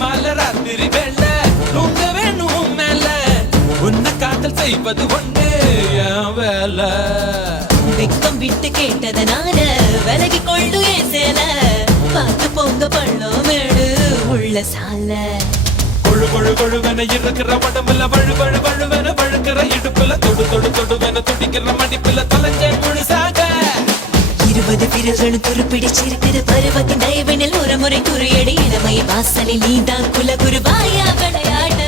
மாலை ராத்திரி வேலை தூங்க வேணும் மேல உன்னை காதல் செய்வது ஒண்ணு என் வேலை வெக்கம் விட்டு கேட்டதனால விலகி கொள்ளு ஏன் சேல பார்த்து போங்க பள்ளம் மேடு உள்ள சால கொழு கொழு கொழுவென இருக்கிற உடம்புல வழு வழு வழுவென வழுக்கிற இடுப்புல தொடு தொடு தொடுவென துடிக்கிற மடிப்புல தொலைஞ்ச முழுசாக 20 பிறர்களும் துருப்பிடிச்சிருக்கிற பருவத்தின் தயவினில் ஒரு முறை குறியடி இளமைய வாசலில் நீதான் குல குருவாயா விளையாட